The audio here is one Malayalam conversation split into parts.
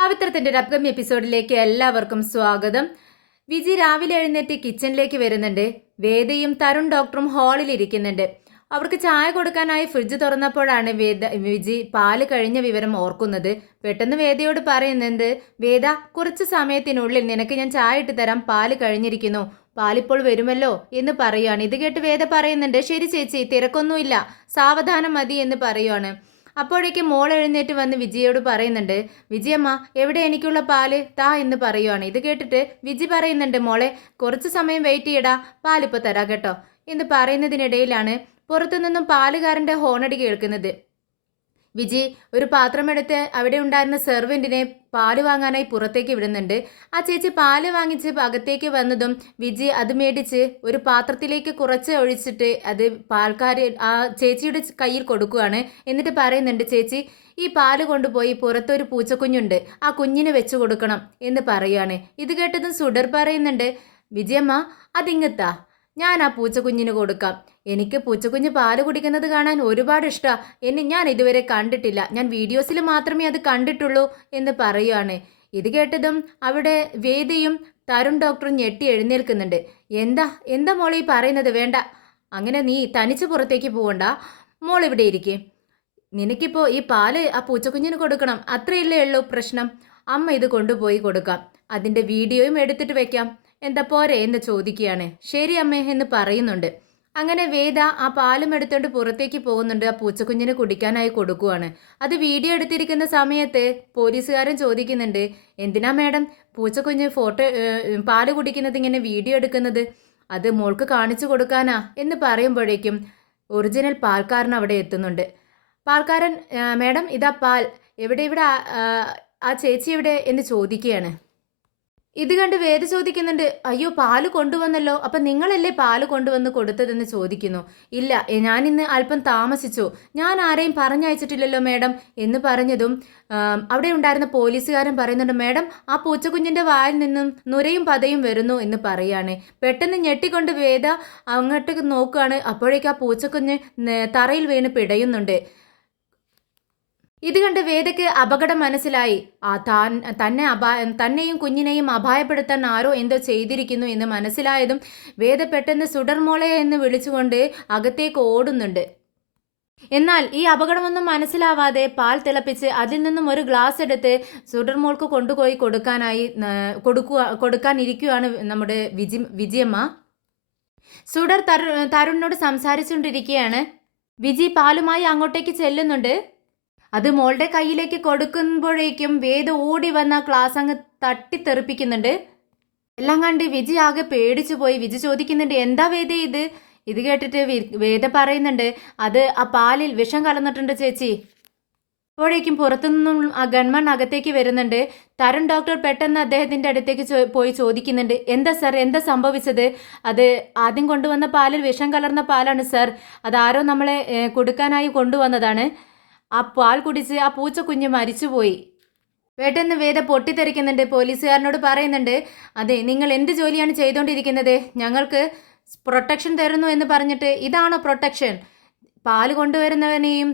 പവിത്രത്തിന്റെ ഒരു അപ്കമിങ് എപ്പിസോഡിലേക്ക് എല്ലാവർക്കും സ്വാഗതം. വിജി രാവിലെ എഴുന്നേറ്റ് കിച്ചണിലേക്ക് വരുന്നുണ്ട്. വേദയും തരുൺ ഡോക്ടറും ഹാളിൽ ഇരിക്കുന്നുണ്ട്. അവർക്ക് ചായ കൊടുക്കാനായി ഫ്രിഡ്ജ് തുറന്നപ്പോഴാണ് വിജി പാല് കഴിഞ്ഞ വിവരം ഓർക്കുന്നത്. പെട്ടെന്ന് വേദയോട് പറയുന്നത്, വേദ, കുറച്ച് സമയത്തിനുള്ളിൽ നിനക്ക് ഞാൻ ചായ ഇട്ട് തരാം, പാല് കഴിഞ്ഞിരിക്കുന്നു, പാലിപ്പോൾ വരുമല്ലോ എന്ന് പറയുകയാണ്. ഇത് കേട്ട് വേദ പറയുന്നുണ്ട്, ശരി ചേച്ചി, തിരക്കൊന്നുമില്ല, സാവധാനം മതി എന്ന് പറയുവാണ്. അപ്പോഴേക്കും മോൾ എഴുന്നേറ്റ് വന്ന് വിജയോട് പറയുന്നുണ്ട്, വിജയമ്മ, എവിടെ എനിക്കുള്ള പാല് താ എന്ന് പറയുവാണ്. ഇത് കേട്ടിട്ട് വിജി പറയുന്നുണ്ട്, മോളെ, കുറച്ച് സമയം വെയിറ്റ് ചെയ്യടാ, പാലിപ്പോൾ തരാം കേട്ടോ എന്ന് പറയുന്നതിനിടയിലാണ് പുറത്തുനിന്നും പാലുകാരൻ്റെ ഹോണടി കേൾക്കുന്നത്. വിജി ഒരു പാത്രമെടുത്ത് അവിടെ ഉണ്ടായിരുന്ന സെർവൻറ്റിനെ പാല് വാങ്ങാനായി പുറത്തേക്ക് വിടുന്നുണ്ട്. ആ ചേച്ചി പാല് വാങ്ങിച്ച് അകത്തേക്ക് വന്നതും വിജി അത് മേടിച്ച് ഒരു പാത്രത്തിലേക്ക് കുറച്ച് ഒഴിച്ചിട്ട് അത് പാൽക്കാർ ആ ചേച്ചിയുടെ കയ്യിൽ കൊടുക്കുകയാണ്. എന്നിട്ട് പറയുന്നുണ്ട്, ചേച്ചി, ഈ പാല് കൊണ്ടുപോയി പുറത്തൊരു പൂച്ചക്കുഞ്ഞുണ്ട്, ആ കുഞ്ഞിന് വെച്ചു കൊടുക്കണം എന്ന് പറയുകയാണ്. ഇത് കേട്ടതും സുഡർ പറയുന്നുണ്ട്, വിജയമ്മ, അതിങ്ങത്താ, ഞാൻ ആ പൂച്ചക്കുഞ്ഞിന് കൊടുക്കാം. എനിക്ക് പൂച്ചക്കുഞ്ഞ് പാല് കുടിക്കുന്നത് കാണാൻ ഒരുപാട് ഇഷ്ടമാണ്. ഞാൻ ഇതുവരെ കണ്ടിട്ടില്ല, ഞാൻ വീഡിയോസിൽ മാത്രമേ അത് കണ്ടിട്ടുള്ളൂ എന്ന് പറയുകയാണ്. ഇത് കേട്ടതും അവിടെ വേദിയും തരുൺ ഡോക്ടറും ഞെട്ടി എഴുന്നേൽക്കുന്നുണ്ട്. എന്താ എന്താ മോളെ ഈ പറയുന്നത്? വേണ്ട, അങ്ങനെ നീ തനിച്ച് പുറത്തേക്ക് പോകണ്ട, മോളിവിടെ ഇരിക്കേ. നിനക്കിപ്പോൾ ഈ പാല് ആ പൂച്ചക്കുഞ്ഞിന് കൊടുക്കണം, അത്രയല്ലേ ഉള്ളൂ പ്രശ്നം. അമ്മ ഇത് കൊണ്ടുപോയി കൊടുക്കാം, അതിൻ്റെ വീഡിയോയും എടുത്തിട്ട് വെക്കാം, എന്താ പോരെ എന്ന് ചോദിക്കുകയാണ്. ശരി അമ്മേ എന്ന് പറയുന്നുണ്ട്. അങ്ങനെ വേദ ആ പാലും എടുത്തുകൊണ്ട് പുറത്തേക്ക് പോകുന്നുണ്ട്. ആ പൂച്ചക്കുഞ്ഞിന് കുടിക്കാനായി കൊടുക്കുവാണ്. അത് വീഡിയോ എടുത്തിരിക്കുന്ന സമയത്ത് പോലീസുകാരൻ ചോദിക്കുന്നുണ്ട്, എന്തിനാ മാഡം പൂച്ചക്കുഞ്ഞ് പാല് കുടിക്കുന്നത് ഇങ്ങനെ വീഡിയോ എടുക്കുന്നത്? അത് മോൾക്ക് കാണിച്ചു കൊടുക്കാനാ എന്ന് പറയുമ്പോഴേക്കും ഒറിജിനൽ പാൽക്കാരൻ അവിടെ എത്തുന്നുണ്ട്. പാൽക്കാരൻ, മാഡം, ഇതാ പാൽ, ഇവിടെ ആ ചേച്ചി എവിടെ എന്ന് ചോദിക്കുകയാണ്. ഇത് കണ്ട് വേദ ചോദിക്കുന്നുണ്ട്, അയ്യോ, പാല് കൊണ്ടുവന്നല്ലോ, അപ്പം നിങ്ങളല്ലേ പാല് കൊണ്ടുവന്ന് കൊടുത്തതെന്ന് ചോദിക്കുന്നു. ഇല്ല, ഞാനിന്ന് അല്പം താമസിച്ചു, ഞാൻ ആരെയും പറഞ്ഞയച്ചിട്ടില്ലല്ലോ മാഡം എന്ന് പറഞ്ഞതും അവിടെ ഉണ്ടായിരുന്ന പോലീസുകാരൻ പറയുന്നുണ്ട്, മാഡം, ആ പൂച്ചക്കുഞ്ഞിൻ്റെ വായിൽ നിന്നും നുരയും പതയും വരുന്നു എന്ന് പറയാണ്. പെട്ടെന്ന് ഞെട്ടിക്കൊണ്ട് വേദ അങ്ങോട്ട് നോക്കുകയാണ്. അപ്പോഴേക്കും ആ പൂച്ചക്കുഞ്ഞ് തറയിൽ വീണ് പിടയുന്നുണ്ട്. ഇത് കണ്ട് വേദയ്ക്ക് അപകടം മനസ്സിലായി. തന്നെയും കുഞ്ഞിനെയും അപായപ്പെടുത്താൻ ആരോ എന്തോ ചെയ്തിരിക്കുന്നു എന്ന് മനസ്സിലായതും വേദ പെട്ടെന്ന് സുഡർമോളെ എന്ന് വിളിച്ചുകൊണ്ട് അകത്തേക്ക് ഓടുന്നുണ്ട്. എന്നാൽ ഈ അപകടമൊന്നും മനസ്സിലാവാതെ പാൽ തിളപ്പിച്ച് അതിൽ നിന്നും ഒരു ഗ്ലാസ് എടുത്ത് സുഡർമോൾക്ക് കൊണ്ടുപോയി കൊടുക്കാനിരിക്കുകയാണ് നമ്മുടെ വിജയമ്മ. സുഡർ തരുണിനോട് സംസാരിച്ചുകൊണ്ടിരിക്കുകയാണ്. വിജി പാലുമായി അങ്ങോട്ടേക്ക് ചെല്ലുന്നുണ്ട്. അത് മോളുടെ കയ്യിലേക്ക് കൊടുക്കുമ്പോഴേക്കും വേദ ഓടി വന്ന ക്ലാസ് അങ്ങ് തട്ടിത്തെറിപ്പിക്കുന്നുണ്ട്. എല്ലാം കണ്ട് വിജി ആകെ പേടിച്ചു പോയി. വിജി ചോദിക്കുന്നുണ്ട്, എന്താ വേദ ഇത്? ഇത് കേട്ടിട്ട് വേദ പറയുന്നുണ്ട്, അത് ആ പാലിൽ വിഷം കലർന്നിട്ടുണ്ട് ചേച്ചി. അപ്പോഴേക്കും പുറത്തുനിന്നും ആ ഗൺമാൻ അകത്തേക്ക് വരുന്നുണ്ട്. തരുൺ ഡോക്ടർ പെട്ടെന്ന് അദ്ദേഹത്തിൻ്റെ അടുത്തേക്ക് പോയി ചോദിക്കുന്നുണ്ട്, എന്താ സാർ, എന്താ സംഭവിച്ചത്? അത് ആദ്യം കൊണ്ടുവന്ന പാലിൽ വിഷം കലർന്ന പാലാണ് സാർ, അതാരോ നമ്മളെ കൊടുക്കാനായി കൊണ്ടുവന്നതാണ്. ആ പാൽ കുടിച്ച് ആ പൂച്ചക്കുഞ്ഞ് മരിച്ചുപോയി. പെട്ടെന്ന് വേദ പൊട്ടിത്തെറിക്കുന്നുണ്ട്. പോലീസുകാരനോട് പറയുന്നുണ്ട്, അതെ, നിങ്ങൾ എന്ത് ജോലിയാണ് ചെയ്തുകൊണ്ടിരിക്കുന്നത്? ഞങ്ങൾക്ക് പ്രൊട്ടക്ഷൻ തരുന്നു എന്ന് പറഞ്ഞിട്ട് ഇതാണോ പ്രൊട്ടക്ഷൻ? പാല് കൊണ്ടുവരുന്നവനെയും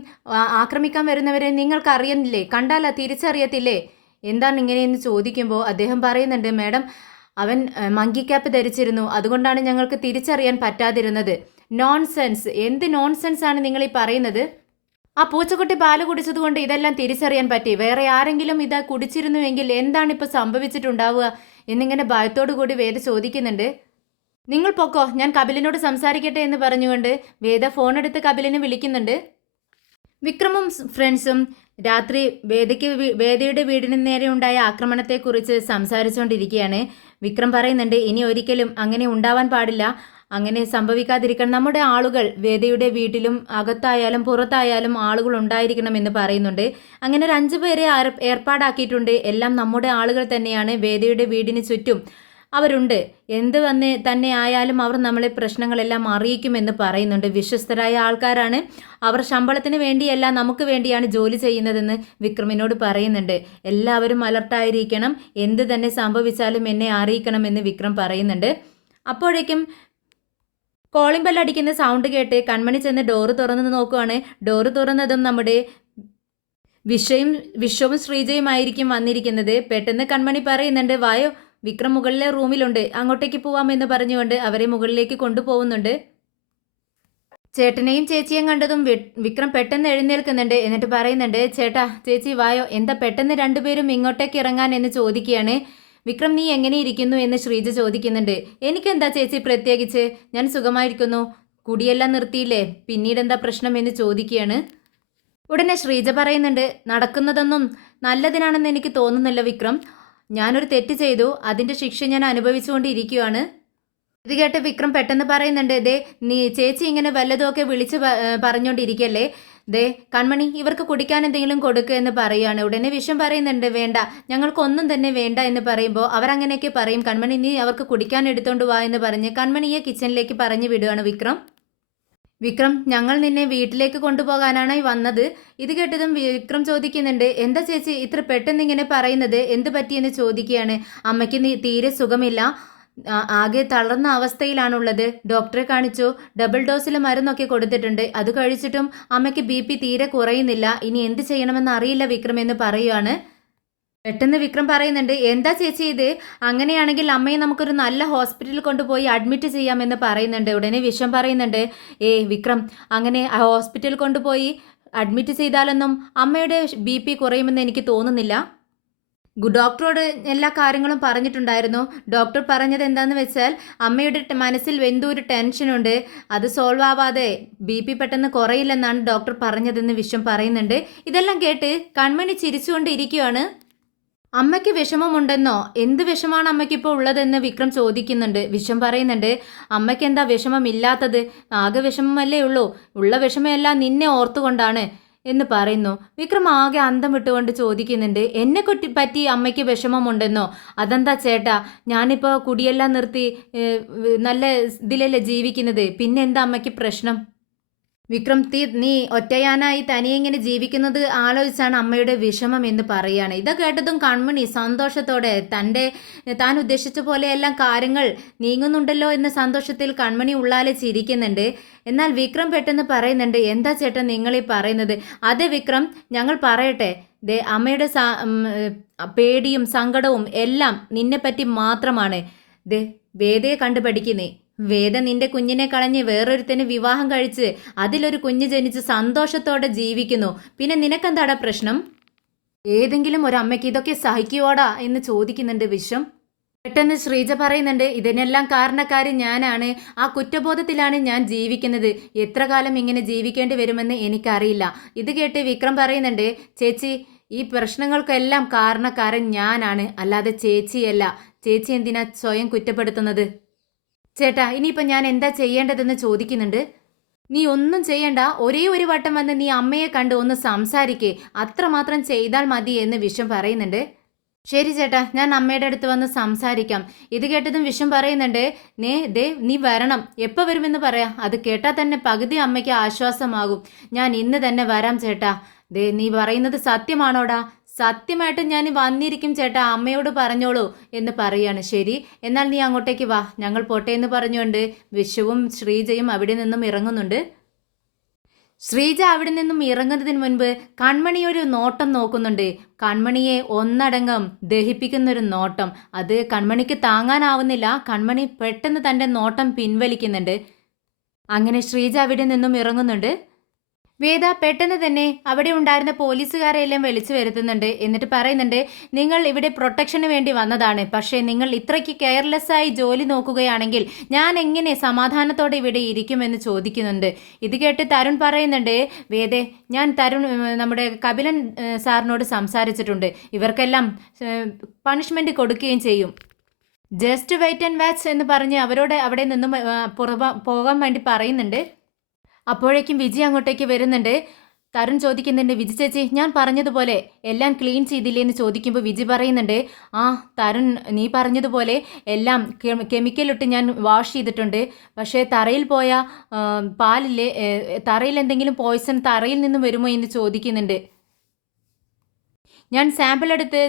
ആക്രമിക്കാൻ വരുന്നവരെയും നിങ്ങൾക്ക് അറിയുന്നില്ലേ? കണ്ടാല തിരിച്ചറിയത്തില്ലേ? എന്താണ് ഇങ്ങനെയെന്ന് ചോദിക്കുമ്പോൾ അദ്ദേഹം പറയുന്നുണ്ട്, മാഡം, അവൻ മങ്കി ക്യാപ്പ് ധരിച്ചിരുന്നു, അതുകൊണ്ടാണ് ഞങ്ങൾക്ക് തിരിച്ചറിയാൻ പറ്റാതിരുന്നത്. നോൺസെൻസ്, എന്ത് നോൺസെൻസ് ആണ് നിങ്ങൾ ഈ പറയുന്നത്? ആ പൂച്ചക്കുട്ടി പാല് കുടിച്ചതുകൊണ്ട് ഇതെല്ലാം തിരിച്ചറിയാൻ പറ്റി. വേറെ ആരെങ്കിലും ഇത് കുടിച്ചിരുന്നുവെങ്കിൽ എന്താണ് ഇപ്പോൾ സംഭവിച്ചിട്ടുണ്ടാവുക എന്നിങ്ങനെ ഭയത്തോടു കൂടി വേദ ചോദിക്കുന്നുണ്ട്. നിങ്ങൾ പൊക്കോ, ഞാൻ കപിലിനോട് സംസാരിക്കട്ടെ എന്ന് പറഞ്ഞുകൊണ്ട് വേദ ഫോൺ എടുത്ത് കപിലിനെ വിളിക്കുന്നുണ്ട്. വിക്രമും ഫ്രണ്ട്സും രാത്രി വേദയുടെ വീടിന് നേരെ ഉണ്ടായ ആക്രമണത്തെക്കുറിച്ച് സംസാരിച്ചുകൊണ്ടിരിക്കുകയാണ്. വിക്രം പറയുന്നുണ്ട്, ഇനി ഒരിക്കലും അങ്ങനെ ഉണ്ടാവാൻ പാടില്ല, അങ്ങനെ സംഭവിക്കാതിരിക്കണം. നമ്മുടെ ആളുകൾ വേദയുടെ വീട്ടിലും അകത്തായാലും പുറത്തായാലും ആളുകൾ ഉണ്ടായിരിക്കണമെന്ന് പറയുന്നുണ്ട്. അങ്ങനെ ഒരു 5 പേരെ ഏർപ്പാടാക്കിയിട്ടുണ്ട്. എല്ലാം നമ്മുടെ ആളുകൾ തന്നെയാണ്. വേദയുടെ വീടിന് ചുറ്റും അവരുണ്ട്. എന്ത് തന്നെ ആയാലും അവർ നമ്മളെ പ്രശ്നങ്ങളെല്ലാം അറിയിക്കുമെന്ന് പറയുന്നുണ്ട്. വിശ്വസ്തരായ ആൾക്കാരാണ്. അവർ ശമ്പളത്തിന് വേണ്ടിയല്ല, നമുക്ക് വേണ്ടിയാണ് ജോലി ചെയ്യുന്നതെന്ന് വിക്രമിനോട് പറയുന്നുണ്ട്. എല്ലാവരും അലർട്ടായിരിക്കണം, എന്ത് തന്നെ സംഭവിച്ചാലും എന്നെ അറിയിക്കണമെന്ന് വിക്രം പറയുന്നുണ്ട്. അപ്പോഴേക്കും കോളിംഗ് ബെല്ലടിക്കുന്ന സൗണ്ട് കേട്ട് കൺമണി ചെന്ന് ഡോറ് തുറന്ന് നോക്കുവാണ്. ഡോറ് തുറന്നതും നമ്മുടെ വിശ്വവും ശ്രീജയുമായിരിക്കും വന്നിരിക്കുന്നത്. പെട്ടെന്ന് കൺമണി പറയുന്നുണ്ട്, വായോ വിക്രം മുകളിലെ റൂമിലുണ്ട്, അങ്ങോട്ടേക്ക് പോവാമെന്ന് പറഞ്ഞുകൊണ്ട് അവരെ മുകളിലേക്ക് കൊണ്ടുപോകുന്നുണ്ട്. ചേട്ടനെയും ചേച്ചിയും കണ്ടതും വിക്രം പെട്ടെന്ന് എഴുന്നേൽക്കുന്നുണ്ട്. എന്നിട്ട് പറയുന്നുണ്ട്, ചേട്ടാ ചേച്ചി വായോ, എന്താ പെട്ടെന്ന് രണ്ടുപേരും ഇങ്ങോട്ടേക്ക് ഇറങ്ങാൻ എന്ന് ചോദിക്കുകയാണ്. വിക്രം നീ എങ്ങനെ ഇരിക്കുന്നു എന്ന് ശ്രീജ ചോദിക്കുന്നുണ്ട്. എനിക്കെന്താ ചേച്ചി പ്രത്യേകിച്ച്, ഞാൻ സുഖമായിരിക്കുന്നു. കുടിയെല്ലാം നിർത്തിയില്ലേ, പിന്നീട് എന്താ പ്രശ്നം എന്ന് ചോദിക്കുകയാണ്. ഉടനെ ശ്രീജ പറയുന്നുണ്ട്, നടക്കുന്നതൊന്നും നല്ലതിനാണെന്ന് എനിക്ക് തോന്നുന്നില്ല വിക്രം. ഞാനൊരു തെറ്റ് ചെയ്തു, അതിൻ്റെ ശിക്ഷ ഞാൻ അനുഭവിച്ചുകൊണ്ടിരിക്കുകയാണ്. ഇത് കേട്ട് വിക്രം പെട്ടെന്ന് പറയുന്നുണ്ട്, ദേ നീ ചേച്ചി ഇങ്ങനെ വല്ലതുമൊക്കെ വിളിച്ച് പറഞ്ഞുകൊണ്ടിരിക്കല്ലേ. ദേ കൺമണി ഇവർക്ക് കുടിക്കാൻ എന്തെങ്കിലും കൊടുക്കുക എന്ന് പറയുകയാണ്. ഉടനെ വിഷം പറയുന്നുണ്ട്, വേണ്ട ഞങ്ങൾക്കൊന്നും തന്നെ വേണ്ട എന്ന് പറയുമ്പോൾ അവരങ്ങനെയൊക്കെ പറയും. കൺമണി നീ അവർക്ക് കുടിക്കാൻ എടുത്തോണ്ട് വാ എന്ന് പറഞ്ഞ് കൺമണിയെ കിച്ചണിലേക്ക് പറഞ്ഞു വിടുകയാണ് വിക്രം ഞങ്ങൾ നിന്നെ വീട്ടിലേക്ക് കൊണ്ടുപോകാനാണ് വന്നത്. ഇത് കേട്ടതും വിക്രം ചോദിക്കുന്നുണ്ട്, എന്താ ചേച്ചി ഇത്ര പെട്ടെന്ന് ഇങ്ങനെ പറയുന്നത്, എന്ത് പറ്റിയെന്ന് ചോദിക്കുകയാണ്. അമ്മയ്ക്ക് തീരെ സുഖമില്ല, ആകെ തളർന്ന അവസ്ഥയിലാണുള്ളത്. ഡോക്ടറെ കാണിച്ചു, ഡബിൾ ഡോസിൽ മരുന്നൊക്കെ കൊടുത്തിട്ടുണ്ട്. അത് കഴിച്ചിട്ടും അമ്മയ്ക്ക് BP തീരെ കുറയുന്നില്ല. ഇനി എന്ത് ചെയ്യണമെന്ന് അറിയില്ല വിക്രം എന്ന് പറയുകയാണ്. പെട്ടെന്ന് വിക്രം പറയുന്നുണ്ട്, എന്താ ചേച്ചി ഇത്, അങ്ങനെയാണെങ്കിൽ അമ്മയെ നമുക്കൊരു നല്ല ഹോസ്പിറ്റലിൽ കൊണ്ടുപോയി അഡ്മിറ്റ് ചെയ്യാമെന്ന് പറയുന്നുണ്ട്. ഉടനെ വിഷം പറയുന്നുണ്ട്, വിക്രം അങ്ങനെ ഹോസ്പിറ്റലിൽ കൊണ്ടുപോയി അഡ്മിറ്റ് ചെയ്താലൊന്നും അമ്മയുടെ BP കുറയുമെന്ന് എനിക്ക് തോന്നുന്നില്ല. ഡോക്ടറോട് എല്ലാ കാര്യങ്ങളും പറഞ്ഞിട്ടുണ്ടായിരുന്നു. ഡോക്ടർ പറഞ്ഞത് എന്താന്ന് വെച്ചാൽ അമ്മയുടെ മനസ്സിൽ എന്തോ ഒരു ടെൻഷനുണ്ട്, അത് സോൾവ് ആവാതെ BP പെട്ടെന്ന് കുറയില്ലെന്നാണ് ഡോക്ടർ പറഞ്ഞതെന്ന് വിഷം പറയുന്നുണ്ട്. ഇതെല്ലാം കേട്ട് കൺമണി ചിരിച്ചുകൊണ്ടിരിക്കുകയാണ്. അമ്മയ്ക്ക് വിഷമമുണ്ടെന്നോ, എന്ത് വിഷമാണ് അമ്മയ്ക്ക് ഇപ്പോൾ ഉള്ളതെന്ന് വിക്രം ചോദിക്കുന്നുണ്ട്. വിഷം പറയുന്നുണ്ട്, അമ്മയ്ക്ക് എന്താ വിഷമമില്ലാത്തത്, ആകെ വിഷമമല്ലേ ഉള്ളൂ, ഉള്ള വിഷമമെല്ലാം നിന്നെ ഓർത്തുകൊണ്ടാണ് എന്ന് പറയുന്നു. വിക്രം ആകെ അന്തം വിട്ടുകൊണ്ട് ചോദിക്കുന്നുണ്ട്, എന്നെ പറ്റി അമ്മയ്ക്ക് വിഷമമുണ്ടെന്നോ, അതെന്താ ചേട്ടാ, ഞാനിപ്പോൾ കുടിയെല്ലാം നിർത്തി നല്ല ഇതിലല്ലേ ജീവിക്കുന്നത്, പിന്നെ എന്താ അമ്മയ്ക്ക് പ്രശ്നം. വിക്രം നീ ഒറ്റയാനായി തനിയെ ഇങ്ങനെ ജീവിക്കുന്നത് ആലോചിച്ചാണ് അമ്മയുടെ വിഷമം എന്ന് പറയുകയാണ്. ഇത് കേട്ടതും കൺമണി സന്തോഷത്തോടെ താൻ ഉദ്ദേശിച്ച പോലെയെല്ലാം കാര്യങ്ങൾ നീങ്ങുന്നുണ്ടല്ലോ എന്ന സന്തോഷത്തിൽ കൺമണി ഉള്ളാലെ ചിരിക്കുന്നുണ്ട്. എന്നാൽ വിക്രം പെട്ടെന്ന് പറയുന്നുണ്ട്, എന്താ ചേട്ടൻ നിങ്ങളീ പറയുന്നത്. അതെ വിക്രം, ഞങ്ങൾ പറയട്ടെ, അമ്മയുടെ പേടിയും സങ്കടവും എല്ലാം നിന്നെപ്പറ്റി മാത്രമാണ്. വേദയെ കണ്ടുപഠിക്കുന്നേ, വേദ നിന്റെ കുഞ്ഞിനെ കളഞ്ഞ് വേറൊരുത്തന് വിവാഹം കഴിച്ച് അതിലൊരു കുഞ്ഞ് ജനിച്ച് സന്തോഷത്തോടെ ജീവിക്കുന്നു, പിന്നെ നിനക്കെന്താടാ പ്രശ്നം. ഏതെങ്കിലും ഒരു അമ്മയ്ക്ക് ഇതൊക്കെ സഹിക്കുവോടാ എന്ന് ചോദിക്കുന്നുണ്ട് വിഷം. പെട്ടെന്ന് ശ്രീജ പറയുന്നുണ്ട്, ഇതിനെല്ലാം കാരണക്കാരി ഞാനാണ്, ആ കുറ്റബോധത്തിലാണ് ഞാൻ ജീവിക്കുന്നത്, എത്ര കാലം ഇങ്ങനെ ജീവിക്കേണ്ടി വരുമെന്ന് എനിക്കറിയില്ല. ഇത് കേട്ട് വിക്രം പറയുന്നുണ്ട്, ചേച്ചി ഈ പ്രശ്നങ്ങൾക്കെല്ലാം കാരണക്കാരൻ ഞാനാണ്, അല്ലാതെ ചേച്ചിയല്ല. ചേച്ചി എന്തിനാ സ്വയം കുറ്റപ്പെടുത്തുന്നത്. ചേട്ടാ ഇനിയിപ്പോൾ ഞാൻ എന്താ ചെയ്യേണ്ടതെന്ന് ചോദിക്കുന്നുണ്ട്. നീ ഒന്നും ചെയ്യണ്ട, ഒരേ ഒരു വട്ടം വന്ന് നീ അമ്മയെ കണ്ട് ഒന്ന് സംസാരിക്കേ, അത്രമാത്രം ചെയ്താൽ മതി എന്ന് വിഷം പറയുന്നുണ്ട്. ശരി ചേട്ടാ, ഞാൻ അമ്മയുടെ അടുത്ത് വന്ന് സംസാരിക്കാം. ഇത് കേട്ടതും വിഷം പറയുന്നുണ്ട്, നീ വരണം, എപ്പോൾ വരുമെന്ന് പറയാം, അത് കേട്ടാൽ തന്നെ പകുതി അമ്മയ്ക്ക് ആശ്വാസമാകും. ഞാൻ ഇന്ന് തന്നെ വരാം ചേട്ടാ. നീ പറയുന്നത് സത്യമാണോടാ. സത്യമായിട്ട് ഞാൻ വന്നിരിക്കും ചേട്ടാ, അമ്മയോട് പറഞ്ഞോളൂ എന്ന് പറയാണ്. ശരി, എന്നാൽ നീ അങ്ങോട്ടേക്ക് വാ, ഞങ്ങൾ പോട്ടെ എന്ന് പറഞ്ഞുകൊണ്ട് വിഷുവും ശ്രീജയും അവിടെ നിന്നും ഇറങ്ങുന്നുണ്ട്. ശ്രീജ അവിടെ നിന്നും ഇറങ്ങുന്നതിന് മുൻപ് കൺമണി ഒരു നോട്ടം നോക്കുന്നുണ്ട്. കൺമണിയെ ഒന്നടങ്കം ദഹിപ്പിക്കുന്നൊരു നോട്ടം, അത് കൺമണിക്ക് താങ്ങാനാവുന്നില്ല. കൺമണി പെട്ടെന്ന് തൻ്റെ നോട്ടം പിൻവലിക്കുന്നുണ്ട്. അങ്ങനെ ശ്രീജ അവിടെ നിന്നും ഇറങ്ങുന്നുണ്ട്. വേദ പെട്ടെന്ന് തന്നെ അവിടെ ഉണ്ടായിരുന്ന പോലീസുകാരെയെല്ലാം വിളിച്ചു വരുത്തുന്നുണ്ട്. എന്നിട്ട് പറയുന്നുണ്ട്, നിങ്ങൾ ഇവിടെ പ്രൊട്ടക്ഷന് വേണ്ടി വന്നതാണ്, പക്ഷേ നിങ്ങൾ ഇത്രയ്ക്ക് കെയർലെസ്സായി ജോലി നോക്കുകയാണെങ്കിൽ ഞാൻ എങ്ങനെ സമാധാനത്തോടെ ഇവിടെ ഇരിക്കുമെന്ന് ചോദിക്കുന്നുണ്ട്. ഇത് കേട്ട് തരുൺ പറയുന്നുണ്ട്, വേദേ ഞാൻ നമ്മുടെ കപിലൻ സാറിനോട് സംസാരിച്ചിട്ടുണ്ട്, ഇവർക്കെല്ലാം പണിഷ്മെൻറ്റ് കൊടുക്കുകയും ചെയ്യും. ജസ്റ്റ് വെയിറ്റ് ആൻഡ് വാച്ച് എന്ന് പറഞ്ഞ് അവരോട് അവിടെ നിന്നും പോകാൻ വേണ്ടി പറയുന്നുണ്ട്. അപ്പോഴേക്കും വിജി അങ്ങോട്ടേക്ക് വരുന്നുണ്ട്. തരുൺ ചോദിക്കുന്നുണ്ട്, വിജി ചേച്ചി ഞാൻ പറഞ്ഞതുപോലെ എല്ലാം ക്ലീൻ ചെയ്തില്ലേ എന്ന് ചോദിക്കുമ്പോൾ വിജി പറയുന്നുണ്ട്, തരുൺ നീ പറഞ്ഞതുപോലെ എല്ലാം കെമിക്കലിട്ട് ഞാൻ വാഷ് ചെയ്തിട്ടുണ്ട്, പക്ഷേ തറയിൽ പോയ പാലില്ലേ, തറയിൽ എന്തെങ്കിലും പോയ്സൺ തറയിൽ നിന്നും വരുമോ എന്ന് ചോദിക്കുന്നുണ്ട്. ഞാൻ സാമ്പിൾ എടുത്ത്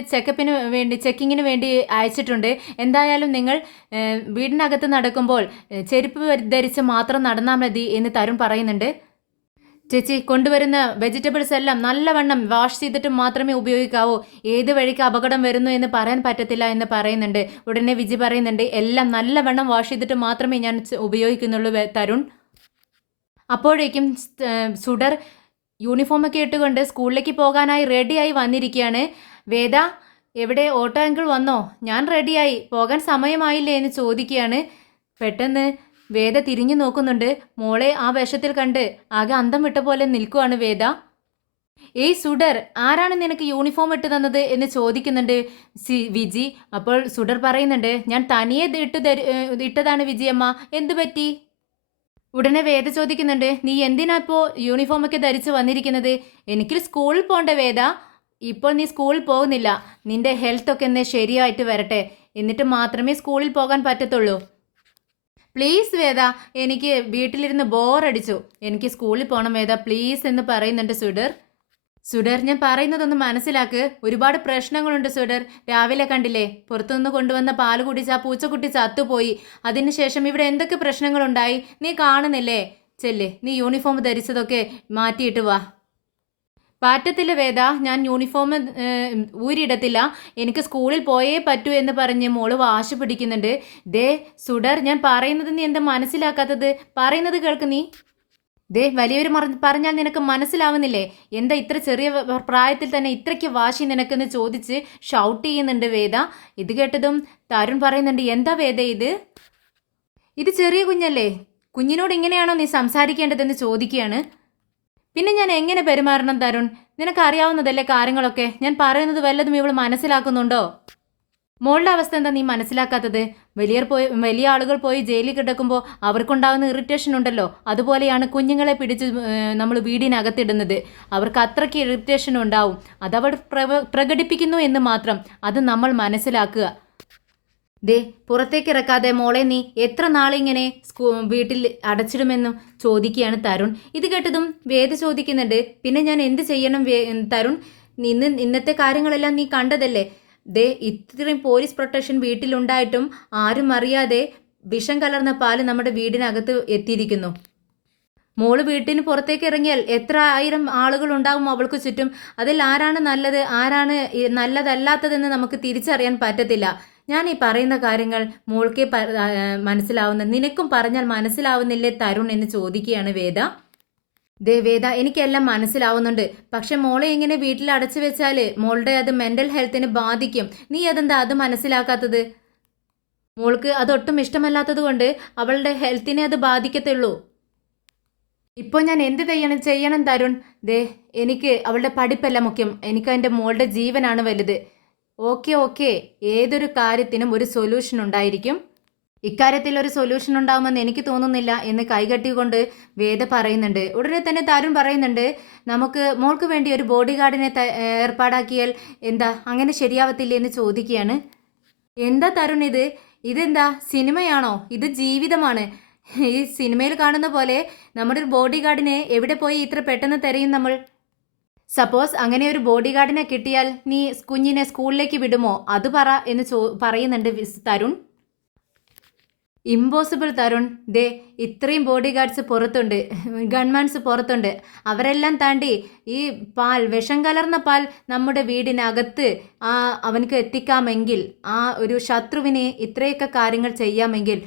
ചെക്കിങ്ങിന് വേണ്ടി അയച്ചിട്ടുണ്ട്. എന്തായാലും നിങ്ങൾ വീടിനകത്ത് നടക്കുമ്പോൾ ചെരുപ്പ് ധരിച്ച് മാത്രം നടന്നാൽ മതി എന്ന് തരുൺ പറയുന്നുണ്ട്. ചേച്ചി കൊണ്ടുവരുന്ന വെജിറ്റബിൾസ് എല്ലാം നല്ലവണ്ണം വാഷ് ചെയ്തിട്ട് മാത്രമേ ഉപയോഗിക്കാവൂ. ഏത് വഴിക്ക് അപകടം വരുന്നു എന്ന് പറയാൻ പറ്റത്തില്ല എന്ന് പറയുന്നുണ്ട്. ഉടനെ വിജി പറയുന്നുണ്ട്, എല്ലാം നല്ലവണ്ണം വാഷ് ചെയ്തിട്ട് മാത്രമേ ഞാൻ ഉപയോഗിക്കുന്നുള്ളൂ തരുൺ. അപ്പോഴേക്കും സുഡർ യൂണിഫോമൊക്കെ ഇട്ടുകൊണ്ട് സ്കൂളിലേക്ക് പോകാനായി റെഡിയായി വന്നിരിക്കുകയാണ്. വേദ, എവിടെ ഓട്ടോ അങ്കിൾ വന്നോ? ഞാൻ റെഡിയായി, പോകാൻ സമയമായില്ലേ എന്ന് ചോദിക്കുകയാണ്. പെട്ടെന്ന് വേദ തിരിഞ്ഞു നോക്കുന്നുണ്ട്. മോളെ ആ വേഷത്തിൽ കണ്ട് ആകെ അന്തം വിട്ട പോലെ നിൽക്കുവാണ് വേദ. ഏയ് സുഡർ, ആരാണ് നിനക്ക് യൂണിഫോം ഇട്ട് തന്നത് എന്ന് ചോദിക്കുന്നുണ്ട് വിജി. അപ്പോൾ സുഡർ പറയുന്നുണ്ട്, ഞാൻ തനിയെ ഇട്ടതാണ് വിജിയമ്മ, എന്തു പറ്റി? ഉടനെ വേദ ചോദിക്കുന്നുണ്ട്, നീ എന്തിനാ ഇപ്പോൾ യൂണിഫോമൊക്കെ ധരിച്ച് വന്നിരിക്കുന്നത്? എനിക്ക് സ്കൂളിൽ പോകണ്ടേ വേദ? ഇപ്പോൾ നീ സ്കൂളിൽ പോകുന്നില്ല, നിന്റെ ഹെൽത്തൊക്കെ ഒന്ന് ശരിയായിട്ട് വരട്ടെ, എന്നിട്ട് മാത്രമേ സ്കൂളിൽ പോകാൻ പറ്റത്തുള്ളൂ. പ്ലീസ് വേദ, എനിക്ക് വീട്ടിലിരുന്ന് ബോറടിച്ചു, എനിക്ക് സ്കൂളിൽ പോകണം വേദ പ്ലീസ് എന്ന് പറയുന്നുണ്ട് സുഡർ. സുഡർ, ഞാൻ പറയുന്നതൊന്ന് മനസ്സിലാക്ക്, ഒരുപാട് പ്രശ്നങ്ങളുണ്ട് സുഡർ. രാവിലെ കണ്ടില്ലേ, പുറത്തുനിന്ന് കൊണ്ടുവന്ന പാല് കുടിച്ച് ആ പൂച്ചക്കുട്ടി ചത്തുപോയി. അതിനുശേഷം ഇവിടെ എന്തൊക്കെ പ്രശ്നങ്ങളുണ്ടായി നീ കാണുന്നില്ലേ? ചെല്ലേ, നീ യൂണിഫോം ധരിച്ചതൊക്കെ മാറ്റിയിട്ട് വാ. പറ്റത്തില്ല വേദ, ഞാൻ യൂണിഫോം ഊരിയിടത്തില്ല, എനിക്ക് സ്കൂളിൽ പോയേ പറ്റൂ എന്ന് പറഞ്ഞ് മോള് വാശി പിടിക്കുന്നുണ്ട്. ദേ സുഡർ, ഞാൻ പറയുന്നത് നീ എന്താ മനസ്സിലാക്കാത്തത്? പറയുന്നത് കേൾക്ക് നീ. ദേ വലിയവർ പറഞ്ഞാൽ നിനക്ക് മനസ്സിലാവുന്നില്ലേ? എന്താ ഇത്ര ചെറിയ പ്രായത്തിൽ തന്നെ ഇത്രയ്ക്ക് വാശി നിനക്കെന്ന് ചോദിച്ച് ഷൗട്ട് ചെയ്യുന്നുണ്ട് വേദ. ഇത് കേട്ടതും തരുൺ പറയുന്നുണ്ട്, എന്താ വേദ ഇത് ചെറിയ കുഞ്ഞല്ലേ, കുഞ്ഞിനോട് ഇങ്ങനെയാണോ നീ സംസാരിക്കേണ്ടതെന്ന് ചോദിക്കുകയാണ്. പിന്നെ ഞാൻ എങ്ങനെ പെരുമാറണം തരുൺ? നിനക്കറിയാവുന്നതല്ലേ കാര്യങ്ങളൊക്കെ, ഞാൻ പറയുന്നത് വല്ലതും ഇവൾ മനസ്സിലാക്കുന്നുണ്ടോ? മോളുടെ അവസ്ഥ എന്താ നീ മനസ്സിലാക്കാത്തത്? വലിയ ആളുകൾ പോയി ജയിലിൽ കിടക്കുമ്പോൾ അവർക്കുണ്ടാകുന്ന ഇറിറ്റേഷൻ ഉണ്ടല്ലോ, അതുപോലെയാണ് കുഞ്ഞുങ്ങളെ പിടിച്ച് നമ്മൾ വീടിനകത്തിടുന്നത്. അവർക്ക് അത്രയ്ക്ക് ഇറിറ്റേഷൻ ഉണ്ടാവും, അതവർ പ്രകടിപ്പിക്കുന്നു എന്ന് മാത്രം, അത് നമ്മൾ മനസ്സിലാക്കുക. ദേ പുറത്തേക്ക് ഇറക്കാതെ മോളെ നീ എത്ര നാളിങ്ങനെ വീട്ടിൽ അടച്ചിടുമെന്നും ചോദിക്കുകയാണ് തരുൺ. ഇത് കേട്ടതും വേദ ചോദിക്കുന്നുണ്ട്, പിന്നെ ഞാൻ എന്ത് ചെയ്യണം തരുൺ? ഇന്നത്തെ കാര്യങ്ങളെല്ലാം നീ കണ്ടതല്ലേ? ദേ ഇത്രയും പോലീസ് പ്രൊട്ടക്ഷൻ വീട്ടിലുണ്ടായിട്ടും ആരും അറിയാതെ വിഷം കലർന്ന പാല് നമ്മുടെ വീടിനകത്ത് എത്തിയിരിക്കുന്നു. മോള് വീട്ടിന് പുറത്തേക്ക് ഇറങ്ങിയാൽ എത്ര ആയിരം ആളുകൾ ഉണ്ടാകും അവൾക്ക് ചുറ്റും. അതിൽ ആരാണ് നല്ലത് ആരാണ് നല്ലതല്ലാത്തതെന്ന് നമുക്ക് തിരിച്ചറിയാൻ പറ്റത്തില്ല. ഞാൻ ഈ പറയുന്ന കാര്യങ്ങൾ മോൾക്കേ മനസ്സിലാവുന്ന, നിനക്കും പറഞ്ഞാൽ മനസ്സിലാവുന്നില്ലേ തരുൺ എന്ന് ചോദിക്കുകയാണ് വേദ. ദേ വേദ, എനിക്കെല്ലാം മനസ്സിലാവുന്നുണ്ട്, പക്ഷെ മോളെ ഇങ്ങനെ വീട്ടിൽ അടച്ചു വെച്ചാൽ മോളുടെ അത് മെൻ്റൽ ഹെൽത്തിനെ ബാധിക്കും. നീ അതെന്താ അത് മനസ്സിലാക്കാത്തത്? മോൾക്ക് അതൊട്ടും ഇഷ്ടമല്ലാത്തത് കൊണ്ട് അവളുടെ ഹെൽത്തിനെ അത് ബാധിക്കത്തുള്ളൂ. ഇപ്പോൾ ഞാൻ എന്ത് ചെയ്യണം തരുൺ? ദേ എനിക്ക് അവളുടെ പഠിപ്പല്ല മുഖ്യം, എനിക്ക് എൻ്റെ മോളുടെ ജീവനാണ് വലുത്. ഓക്കെ, ഏതൊരു കാര്യത്തിനും ഒരു സൊല്യൂഷൻ ഉണ്ടായിരിക്കും. ഇക്കാര്യത്തിൽ ഒരു സൊല്യൂഷൻ ഉണ്ടാകുമെന്ന് എനിക്ക് തോന്നുന്നില്ല എന്ന് കൈകട്ടിക്കൊണ്ട് വേദ പറയുന്നുണ്ട്. ഉടനെ തന്നെ തരുൺ പറയുന്നുണ്ട്, നമുക്ക് മോൾക്ക് വേണ്ടി ഒരു ബോഡി ഗാർഡിനെ ഏർപ്പാടാക്കിയാൽ എന്താ, അങ്ങനെ ശരിയാവത്തില്ലേ എന്ന് ചോദിക്കുകയാണ്. എന്താ തരുൺ ഇതെന്താ സിനിമയാണോ? ഇത് ജീവിതമാണ്. ഈ സിനിമയിൽ കാണുന്ന പോലെ നമ്മുടെ ഒരു ബോഡി ഗാർഡിനെ എവിടെ പോയി ഇത്ര പെട്ടെന്ന് തിരയും നമ്മൾ? സപ്പോസ് അങ്ങനെ ഒരു ബോഡി ഗാർഡിനെ കിട്ടിയാൽ നീ കുഞ്ഞിനെ സ്കൂളിലേക്ക് വിടുമോ? അത് പറ എന്ന് പറയുന്നുണ്ട് തരുൺ. ഇമ്പോസിബിൾ തരുൺ. ദേ ഇത്രയും ബോഡി ഗാർഡ്സ് പുറത്തുണ്ട്, ഗൺമാൻസ് പുറത്തുണ്ട്, അവരെല്ലാം താണ്ടി ഈ പാൽ, വിഷം കലർന്ന പാൽ നമ്മുടെ വീടിനകത്ത് അവനക്ക് എത്തിക്കാമെങ്കിൽ, ആ ഒരു ശത്രുവിനെ ഇത്രയൊക്കെ കാര്യങ്ങൾ ചെയ്യാമെങ്കിൽ,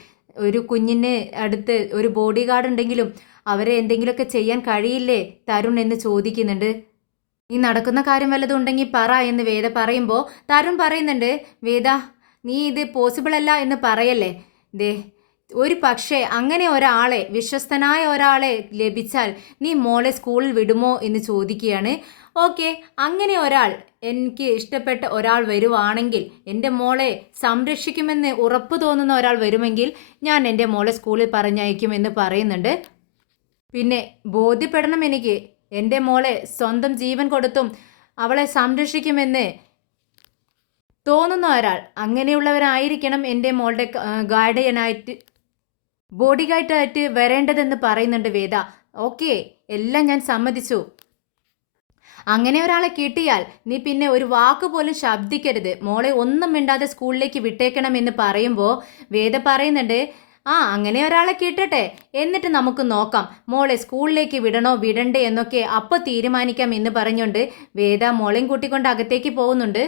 ഒരു കുഞ്ഞിന് അടുത്ത് ഒരു ബോഡി ഗാർഡ് ഉണ്ടെങ്കിലും അവരെ എന്തെങ്കിലുമൊക്കെ ചെയ്യാൻ കഴിയില്ലേ തരുൺ എന്ന് ചോദിക്കുന്നുണ്ട്. ഈ നടക്കുന്ന കാര്യം വല്ലതും ഉണ്ടെങ്കിൽ പറ എന്ന് വേദ പറയുമ്പോൾ തരുൺ പറയുന്നുണ്ട്, വേദ നീ ഇത് പോസിബിൾ അല്ല എന്ന് പറയല്ലേ. ദേ ഒരു പക്ഷേ അങ്ങനെ ഒരാളെ, വിശ്വസ്തനായ ഒരാളെ ലഭിച്ചാൽ നീ മോളെ സ്കൂളിൽ വിടുമോ എന്ന് ചോദിക്കുകയാണ്. ഓക്കെ, അങ്ങനെ ഒരാൾ, എനിക്ക് ഇഷ്ടപ്പെട്ട ഒരാൾ വരുവാണെങ്കിൽ, എൻ്റെ മോളെ സംരക്ഷിക്കുമെന്ന് ഉറപ്പ് തോന്നുന്ന ഒരാൾ വരുമെങ്കിൽ ഞാൻ എൻ്റെ മോളെ സ്കൂളിൽ പറഞ്ഞയക്കുമെന്ന് പറയുന്നുണ്ട്. പിന്നെ ബോധ്യപ്പെടണം എനിക്ക്, എൻ്റെ മോളെ സ്വന്തം ജീവൻ കൊടുത്തും അവളെ സംരക്ഷിക്കുമെന്ന് തോന്നുന്ന ഒരാൾ, അങ്ങനെയുള്ളവരായിരിക്കണം എൻ്റെ മോളുടെ ഗാർഡിയനായിട്ട്, ബോഡി ഗാർഡായിട്ട് വരേണ്ടതെന്ന് പറയുന്നുണ്ട് വേദ. ഓക്കെ, എല്ലാം ഞാൻ സമ്മതിച്ചു. അങ്ങനെ ഒരാളെ കിട്ടിയാൽ നീ പിന്നെ ഒരു വാക്ക് പോലും ശബ്ദിക്കരുത്, മോളെ ഒന്നും മിണ്ടാതെ സ്കൂളിലേക്ക് വിട്ടേക്കണം എന്ന് പറയുമ്പോൾ വേദ പറയുന്നുണ്ട്, അങ്ങനെ ഒരാളെ കിട്ടട്ടെ, എന്നിട്ട് നമുക്ക് നോക്കാം മോളെ സ്കൂളിലേക്ക് വിടണോ വിടണ്ടേ എന്നൊക്കെ അപ്പോൾ തീരുമാനിക്കാം എന്ന് പറഞ്ഞുകൊണ്ട് വേദ മോളെയും കൂട്ടിക്കൊണ്ട് അകത്തേക്ക് പോകുന്നുണ്ട്.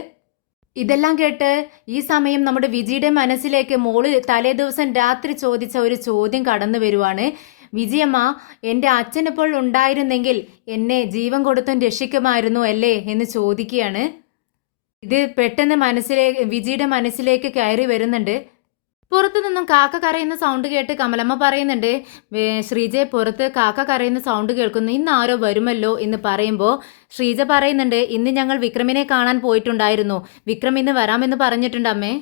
ഇതെല്ലാം കേട്ട് ഈ സമയം നമ്മുടെ വിജിയുടെ മനസ്സിലേക്ക് മോള് തലേ ദിവസം രാത്രി ചോദിച്ച ഒരു ചോദ്യം കടന്നു വരുവാണ്. വിജിയമ്മ, എൻ്റെ അച്ഛനിപ്പോൾ ഉണ്ടായിരുന്നെങ്കിൽ എന്നെ ജീവൻ കൊടുത്തും രക്ഷിക്കുമായിരുന്നു അല്ലേ എന്ന് ചോദിക്കുകയാണ്. ഇത് പെട്ടെന്ന് വിജിയുടെ മനസ്സിലേക്ക് കയറി വരുന്നുണ്ട്. പുറത്തു നിന്നും കാക്ക കരയുന്ന സൗണ്ട് കേട്ട് കമലമ്മ പറയുന്നുണ്ട്, ശ്രീജയെ പുറത്ത് കാക്ക കരയുന്ന സൗണ്ട് കേൾക്കുന്നു, ഇന്ന് ആരോ വരുമല്ലോ എന്ന് പറയുമ്പോൾ ശ്രീജ പറയുന്നുണ്ട്, ഇന്ന് ഞങ്ങൾ വിക്രമിനെ കാണാൻ പോയിട്ടുണ്ടായിരുന്നു, വിക്രം ഇന്ന് വരാമെന്ന് പറഞ്ഞിട്ടുണ്ട് അമ്മേ.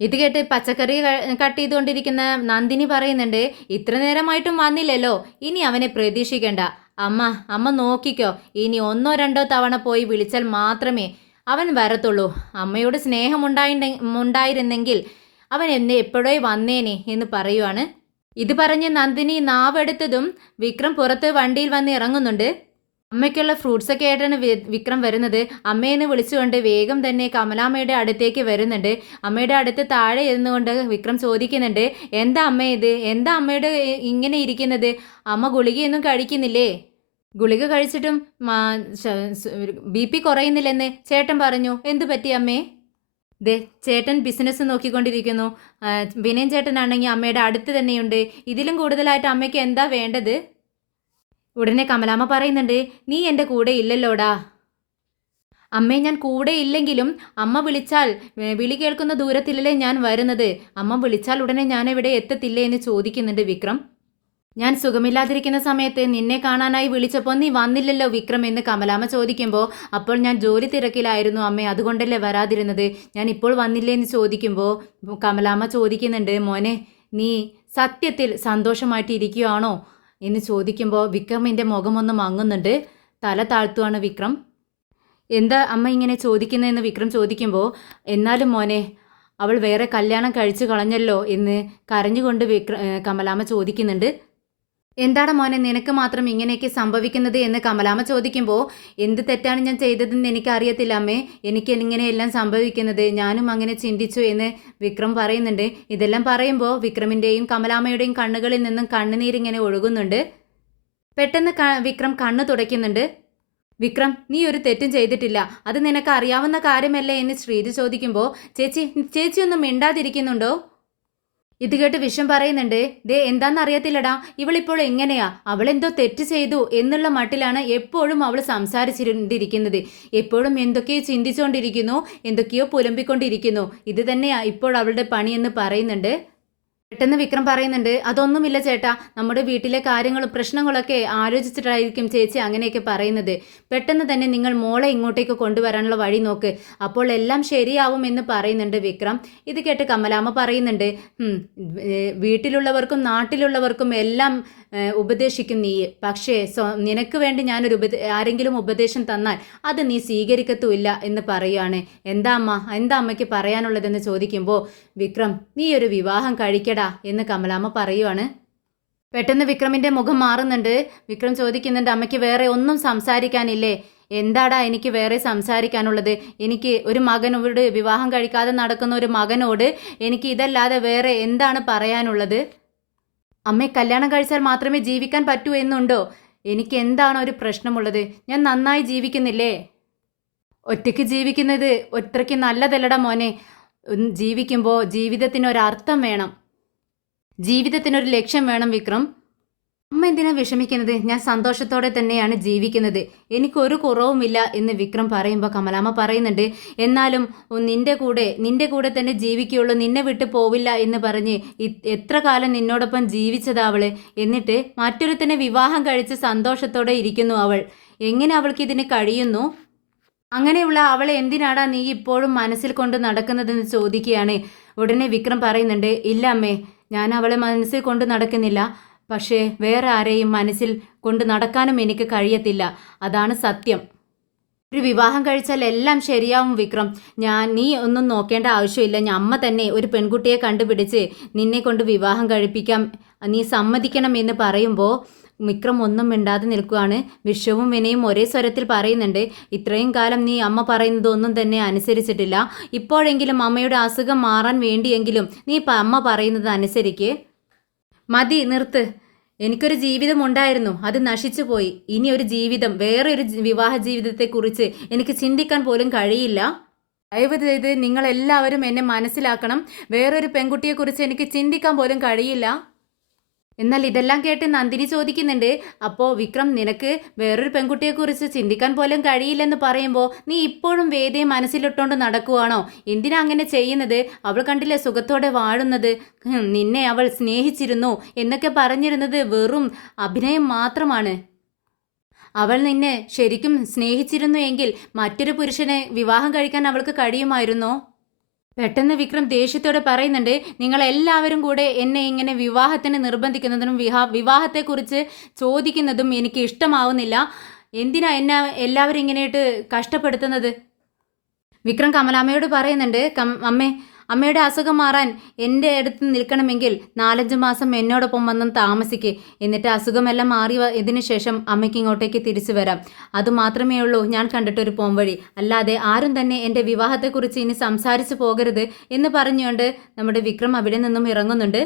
ഇത് കേട്ട് പച്ചക്കറി കട്ട് ചെയ്തുകൊണ്ടിരിക്കുന്ന നന്ദിനി പറയുന്നുണ്ട്, ഇത്ര നേരമായിട്ടും വന്നില്ലല്ലോ, ഇനി അവനെ പ്രതീക്ഷിക്കണ്ട. അമ്മ നോക്കിക്കോ, ഇനി 1-2 തവണ പോയി വിളിച്ചാൽ മാത്രമേ അവൻ വരത്തുള്ളൂ. അമ്മയോട് സ്നേഹമുണ്ടായിരുന്നെങ്കിൽ അവൻ എപ്പോഴോ വന്നേനെ എന്ന് പറയുവാണ്. ഇത് പറഞ്ഞ് നന്ദിനി നാവെടുത്തതും വിക്രം പുറത്ത് വണ്ടിയിൽ വന്ന് ഇറങ്ങുന്നുണ്ട്. അമ്മയ്ക്കുള്ള ഫ്രൂട്ട്സൊക്കെ ആയിട്ടാണ് വിക്രം വരുന്നത്. അമ്മയെന്ന് വിളിച്ചുകൊണ്ട് വേഗം തന്നെ കമലാമ്മയുടെ അടുത്തേക്ക് വരുന്നുണ്ട്. അമ്മയുടെ അടുത്ത് താഴെ ഇരുന്നുകൊണ്ട് വിക്രം ചോദിക്കുന്നുണ്ട്, എന്താ അമ്മ ഇത്, എന്താ അമ്മയുടെ ഇങ്ങനെ ഇരിക്കുന്നത്, അമ്മ ഗുളികയൊന്നും കഴിക്കുന്നില്ലേ? ഗുളിക കഴിച്ചിട്ടും BP കുറയുന്നില്ലെന്ന് ചേട്ടൻ പറഞ്ഞു, എന്തു പറ്റി അമ്മേ? ദേ ചേട്ടൻ ബിസിനസ് നോക്കിക്കൊണ്ടിരിക്കുന്നു, വിനയൻ ചേട്ടനാണെങ്കിൽ അമ്മയുടെ അടുത്ത് തന്നെയുണ്ട്, ഇതിലും കൂടുതലായിട്ട് അമ്മയ്ക്ക് എന്താ വേണ്ടത്? ഉടനെ കമലാമ്മ പറയുന്നുണ്ട്, നീ എൻ്റെ കൂടെ ഇല്ലല്ലോടാ. അമ്മേ, ഞാൻ കൂടെ ഇല്ലെങ്കിലും അമ്മ വിളിച്ചാൽ വിളി കേൾക്കുന്ന ദൂരത്തിലല്ലേ ഞാൻ വരുന്നത്, അമ്മ വിളിച്ചാൽ ഉടനെ ഞാൻ എവിടെ എത്തത്തില്ലേ എന്ന് ചോദിക്കുന്നുണ്ട് വിക്രം. ഞാൻ സുഖമില്ലാതിരിക്കുന്ന സമയത്ത് നിന്നെ കാണാനായി വിളിച്ചപ്പോൾ നീ വന്നില്ലല്ലോ വിക്രം എന്ന് കമലാമ്മ ചോദിക്കുമ്പോൾ, അപ്പോൾ ഞാൻ ജോലി തിരക്കിലായിരുന്നു അമ്മേ, അതുകൊണ്ടല്ലേ വരാതിരുന്നത്, ഞാൻ ഇപ്പോൾ വന്നില്ലേ എന്ന് ചോദിക്കുമ്പോൾ കമലാമ്മ ചോദിക്കുന്നുണ്ട്, മോനെ നീ സത്യത്തിൽ സന്തോഷമായിട്ടിരിക്കുകയാണോ എന്ന് ചോദിക്കുമ്പോൾ വിക്രമിൻ്റെ മുഖമൊന്ന് മങ്ങുന്നുണ്ട്. തല താഴ്ത്തുവാണ് വിക്രം. എന്താ അമ്മ ഇങ്ങനെ ചോദിക്കുന്നതെന്ന് വിക്രം ചോദിക്കുമ്പോൾ, എന്നാലും മോനെ അവൾ വേറെ കല്യാണം കഴിച്ചു കളഞ്ഞല്ലോ എന്ന് കരഞ്ഞുകൊണ്ട് കമലാമ്മ ചോദിക്കുന്നുണ്ട്. എന്താണ് മോനെ നിനക്ക് മാത്രം ഇങ്ങനെയൊക്കെ സംഭവിക്കുന്നത് എന്ന് കമലാമ്മ ചോദിക്കുമ്പോൾ, എന്ത് തെറ്റാണ് ഞാൻ ചെയ്തതെന്ന് എനിക്കറിയത്തില്ല അമ്മേ, എനിക്ക് ഇങ്ങനെയെല്ലാം സംഭവിക്കുന്നത്, ഞാനും അങ്ങനെ ചിന്തിച്ചു എന്ന് വിക്രം പറയുന്നുണ്ട്. ഇതെല്ലാം പറയുമ്പോൾ വിക്രമിൻ്റെയും കമലാമ്മയുടെയും കണ്ണുകളിൽ നിന്നും കണ്ണുനീരിങ്ങനെ ഒഴുകുന്നുണ്ട്. പെട്ടെന്ന് വിക്രം കണ്ണ് തുടയ്ക്കുന്നുണ്ട്. വിക്രം, നീ ഒരു തെറ്റും ചെയ്തിട്ടില്ല, അത് നിനക്ക് അറിയാവുന്ന കാര്യമല്ലേ എന്ന് ശ്രീജ ചോദിക്കുമ്പോൾ, ചേച്ചിയൊന്നും മിണ്ടാതിരിക്കുന്നുണ്ടോ? ഇത് കേട്ട് വിഷം പറയുന്നുണ്ട്, ദേ എന്താണെന്നറിയത്തില്ലടാ, ഇവളിപ്പോൾ എങ്ങനെയാ, അവളെന്തോ തെറ്റ് ചെയ്തു എന്നുള്ള മട്ടിലാണ് എപ്പോഴും അവൾ സംസാരിച്ചിരിക്കുന്നത്, എപ്പോഴും എന്തൊക്കെയോ ചിന്തിച്ചുകൊണ്ടിരിക്കുന്നു, എന്തൊക്കെയോ പുലമ്പിക്കൊണ്ടിരിക്കുന്നു, ഇത് തന്നെയാ ഇപ്പോൾ അവളുടെ പണിയെന്ന് പറയുന്നുണ്ട്. പെട്ടെന്ന് വിക്രം പറയുന്നുണ്ട്, അതൊന്നുമില്ല ചേട്ടാ, നമ്മുടെ വീട്ടിലെ കാര്യങ്ങളും പ്രശ്നങ്ങളൊക്കെ ആലോചിച്ചിട്ടായിരിക്കും ചേച്ചി അങ്ങനെയൊക്കെ പറയുന്നത്, പെട്ടെന്ന് തന്നെ നിങ്ങൾ മോളെ ഇങ്ങോട്ടേക്ക് കൊണ്ടുവരാനുള്ള വഴി നോക്ക്, അപ്പോൾ എല്ലാം ശരിയാവും എന്ന് പറയുന്നുണ്ട് വിക്രം. ഇത് കേട്ട് കമലാമ്മ പറയുന്നുണ്ട്, വീട്ടിലുള്ളവർക്കും നാട്ടിലുള്ളവർക്കും എല്ലാം ഉപദേശിക്കും നീ, പക്ഷേ നിനക്ക് വേണ്ടി ഞാനൊരു ആരെങ്കിലും ഉപദേശം തന്നാൽ അത് നീ സ്വീകരിക്കത്തുമില്ല എന്ന് പറയുകയാണ്. എന്താ അമ്മയ്ക്ക് പറയാനുള്ളതെന്ന് ചോദിക്കുമ്പോൾ വിക്രം, നീ ഒരു വിവാഹം കഴിക്കടാ എന്ന് കമലാമ്മ പറയുവാണ്. പെട്ടെന്ന് വിക്രമിൻ്റെ മുഖം മാറുന്നുണ്ട്. വിക്രം ചോദിക്കുന്നുണ്ട്, അമ്മയ്ക്ക് വേറെ ഒന്നും സംസാരിക്കാനില്ലേ? എന്താടാ എനിക്ക് വേറെ സംസാരിക്കാനുള്ളത്? എനിക്ക് ഒരു മകനോട്, വിവാഹം കഴിക്കാതെ നടക്കുന്ന ഒരു മകനോട് എനിക്ക് ഇതല്ലാതെ വേറെ എന്താണ് പറയാനുള്ളത്? അമ്മയെ കല്യാണം കഴിച്ചാൽ മാത്രമേ ജീവിക്കാൻ പറ്റൂ എന്നുണ്ടോ? എനിക്ക് എന്താണ് ഒരു പ്രശ്നമുള്ളത്? ഞാൻ നന്നായി ജീവിക്കുന്നില്ലേ? ഒറ്റയ്ക്ക് ജീവിക്കുന്നത് ഒറ്റയ്ക്ക് നല്ലതല്ലടാ മോനെ. ജീവിക്കുമ്പോൾ ജീവിതത്തിനൊരർത്ഥം വേണം, ജീവിതത്തിനൊരു ലക്ഷ്യം വേണം വിക്രം. അമ്മ എന്തിനാ വിഷമിക്കുന്നത്? ഞാൻ സന്തോഷത്തോടെ തന്നെയാണ് ജീവിക്കുന്നത്, എനിക്കൊരു കുറവുമില്ല എന്ന് വിക്രം പറയുമ്പോൾ കമലാമ്മ പറയുന്നുണ്ട്, എന്നാലും നിന്റെ കൂടെ തന്നെ ജീവിക്കുകയുള്ളൂ, നിന്നെ വിട്ട് പോവില്ല എന്ന് പറഞ്ഞ് എത്ര കാലം നിന്നോടൊപ്പം ജീവിച്ചതാ അവള്, എന്നിട്ട് മറ്റൊരുത്തനെ വിവാഹം കഴിച്ച് സന്തോഷത്തോടെ ഇരിക്കുന്നു അവൾ. എങ്ങനെ അവൾക്ക് ഇതിന് കഴിയുന്നു? അങ്ങനെയുള്ള അവളെ എന്തിനാടാ നീ ഇപ്പോഴും മനസ്സിൽ കൊണ്ട് നടക്കുന്നതെന്ന് ചോദിക്കുകയാണ്. ഉടനെ വിക്രം പറയുന്നുണ്ട്, ഇല്ല അമ്മേ, ഞാൻ അവളെ മനസ്സിൽ കൊണ്ട് നടക്കുന്നില്ല, പക്ഷേ വേറെ ആരെയും മനസ്സിൽ കൊണ്ട് നടക്കാനും എനിക്ക് കഴിയത്തില്ല, അതാണ് സത്യം. ഒരു വിവാഹം കഴിച്ചാൽ എല്ലാം ശരിയാവും വിക്രം, നീ ഒന്നും നോക്കേണ്ട ആവശ്യമില്ല, അമ്മ തന്നെ ഒരു പെൺകുട്ടിയെ കണ്ടുപിടിച്ച് നിന്നെ കൊണ്ട് വിവാഹം കഴിപ്പിക്കാം, നീ സമ്മതിക്കണം എന്ന് പറയുമ്പോൾ വിക്രം ഒന്നും മിണ്ടാതെ നിൽക്കുകയാണ്. വിശ്വവും വിനയും ഒരേ സ്വരത്തിൽ പറയുന്നുണ്ട്, ഇത്രയും കാലം നീ അമ്മ പറയുന്നത് ഒന്നും തന്നെ അനുസരിച്ചിട്ടില്ല, ഇപ്പോഴെങ്കിലും അമ്മയുടെ അസുഖം മാറാൻ വേണ്ടിയെങ്കിലും നീ അമ്മ പറയുന്നത് അനുസരിക്ക്. മതി, നിർത്ത്. എനിക്കൊരു ജീവിതം ഉണ്ടായിരുന്നു, അത് നശിച്ചു പോയി. ഇനി ഒരു ജീവിതം, വേറെ ഒരു വിവാഹ ജീവിതത്തെക്കുറിച്ച് എനിക്ക് ചിന്തിക്കാൻ പോലും കഴിയില്ല. ദയവ് ചെയ്ത് നിങ്ങൾ എല്ലാവരും എന്നെ മനസ്സിലാക്കണം. വേറൊരു പെൺകുട്ടിയെക്കുറിച്ച് എനിക്ക് ചിന്തിക്കാൻ പോലും കഴിയില്ല. എന്നാൽ ഇതെല്ലാം കേട്ട് നന്ദിനി ചോദിക്കുന്നുണ്ട്, അപ്പോൾ വിക്രം, നിനക്ക് വേറൊരു പെൺകുട്ടിയെക്കുറിച്ച് ചിന്തിക്കാൻ പോലും കഴിയില്ലെന്ന് പറയുമ്പോൾ നീ ഇപ്പോഴും വേദയെ മനസ്സിലിട്ടുകൊണ്ട് നടക്കുവാണോ? എന്തിനാ അങ്ങനെ ചെയ്യുന്നത്? അവൾ കണ്ടില്ലേ സുഖത്തോടെ വാഴുന്നത്. നിന്നെ അവൾ സ്നേഹിച്ചിരുന്നു എന്നൊക്കെ പറഞ്ഞിരുന്നത് വെറും അഭിനയം മാത്രമാണ്. അവൾ നിന്നെ ശരിക്കും സ്നേഹിച്ചിരുന്നു എങ്കിൽ മറ്റൊരു പുരുഷനെ വിവാഹം കഴിക്കാൻ അവൾക്ക് കഴിയുമായിരുന്നോ? പെട്ടെന്ന് വിക്രം ദേഷ്യത്തോടെ പറയുന്നുണ്ട്, നിങ്ങളെല്ലാവരും കൂടെ എന്നെ ഇങ്ങനെ വിവാഹത്തിന് നിർബന്ധിക്കുന്നതിനും വിവാഹത്തെക്കുറിച്ച് ചോദിക്കുന്നതും എനിക്ക് ഇഷ്ടമാവുന്നില്ല. എന്തിനാ എന്നെ എല്ലാവരും ഇങ്ങനെയിട്ട് കഷ്ടപ്പെടുത്തുന്നത്? വിക്രം കമലാമ്മയോട് പറയുന്നുണ്ട്, അമ്മേ, അമ്മയുടെ അസുഖം മാറാൻ എൻ്റെ അടുത്ത് നിൽക്കണമെങ്കിൽ 4-5 മാസം എന്നോടൊപ്പം വന്നും താമസിക്ക്. എന്നിട്ട് അസുഖമെല്ലാം മാറി ഇതിനു ശേഷം അമ്മയ്ക്ക് ഇങ്ങോട്ടേക്ക് തിരിച്ചു വരാം. അതുമാത്രമേ ഉള്ളൂ ഞാൻ കണ്ടിട്ടൊരു പോംവഴി. അല്ലാതെ ആരും തന്നെ എൻ്റെ വിവാഹത്തെക്കുറിച്ച് ഇനി സംസാരിച്ചു പോകരുത് എന്ന് പറഞ്ഞുകൊണ്ട് നമ്മുടെ വിക്രം അവിടെ നിന്നും ഇറങ്ങുന്നുണ്ട്.